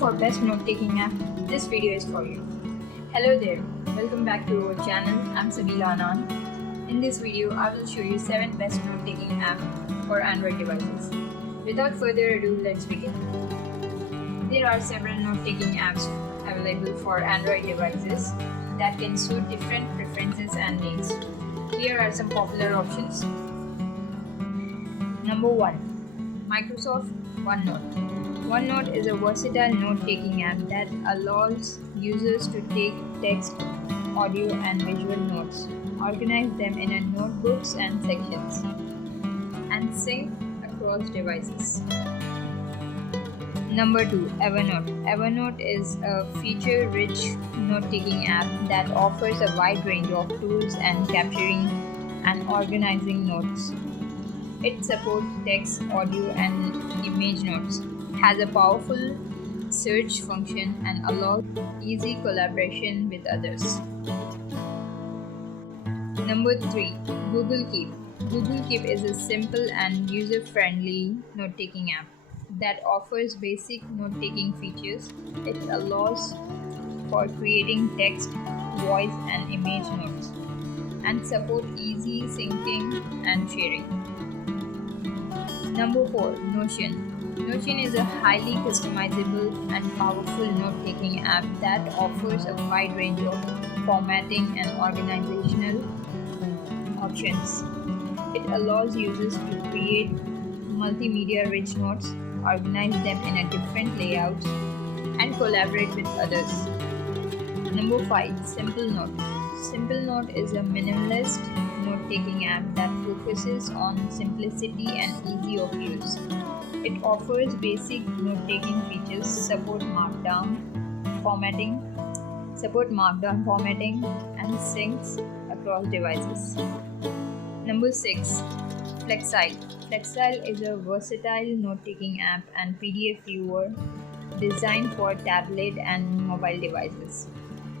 for best note-taking app, this video is for you. Hello there, welcome back to our channel. I'm Anaan. In this video, I will show you 7 best note-taking apps for Android devices. Without further ado, let's begin. There are several note-taking apps available for Android devices that can suit different preferences and needs. Here are some popular options. Number 1. Microsoft OneNote. OneNote is a versatile note-taking app that allows users to take text, audio, and visual notes, organize them in a notebooks and sections, and sync across devices. Number 2. Evernote. Evernote is a feature-rich note-taking app that offers a wide range of tools and capturing and organizing notes. It supports text, audio, and image notes, has a powerful search function, and allows easy collaboration with others. Number 3. Google Keep. Google Keep is a simple and user-friendly note-taking app that offers basic note-taking features. It allows for creating text, voice, and image notes, and support easy syncing and sharing. Number 4. Notion. Notion is a highly customizable and powerful note-taking app that offers a wide range of formatting and organizational options. It allows users to create multimedia-rich notes, organize them in a different layouts, and collaborate with others. Number 5. Simple Note. Simple Note is a minimalist note-taking app that focuses on simplicity and ease of use. It offers basic note-taking features, support markdown formatting, and syncs across devices. Number 6. Flexstyle. Flexstyle is a versatile note-taking app and PDF viewer designed for tablet and mobile devices.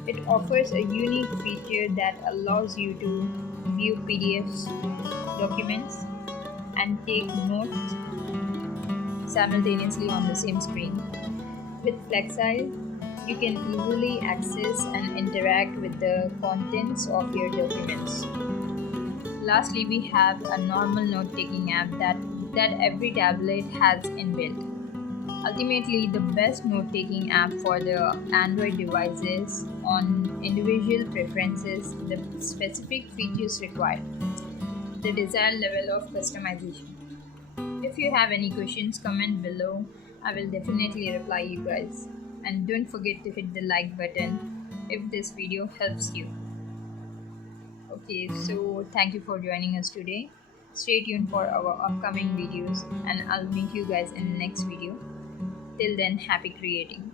It offers a unique feature that allows you to view PDFs, documents, and take notes simultaneously on the same screen. With Flexstyle, you can easily access and interact with the contents of your documents. Lastly, we have a normal note-taking app that every tablet has inbuilt. Ultimately, the best note-taking app for the Android devices on individual preferences, the specific features required, the desired level of customization. If you have any questions, comment below. I will definitely reply you guys. And don't forget to hit the like button if this video helps you. Okay, so thank you for joining us today. Stay tuned for our upcoming videos and I'll meet you guys in the next video. Till then, happy creating.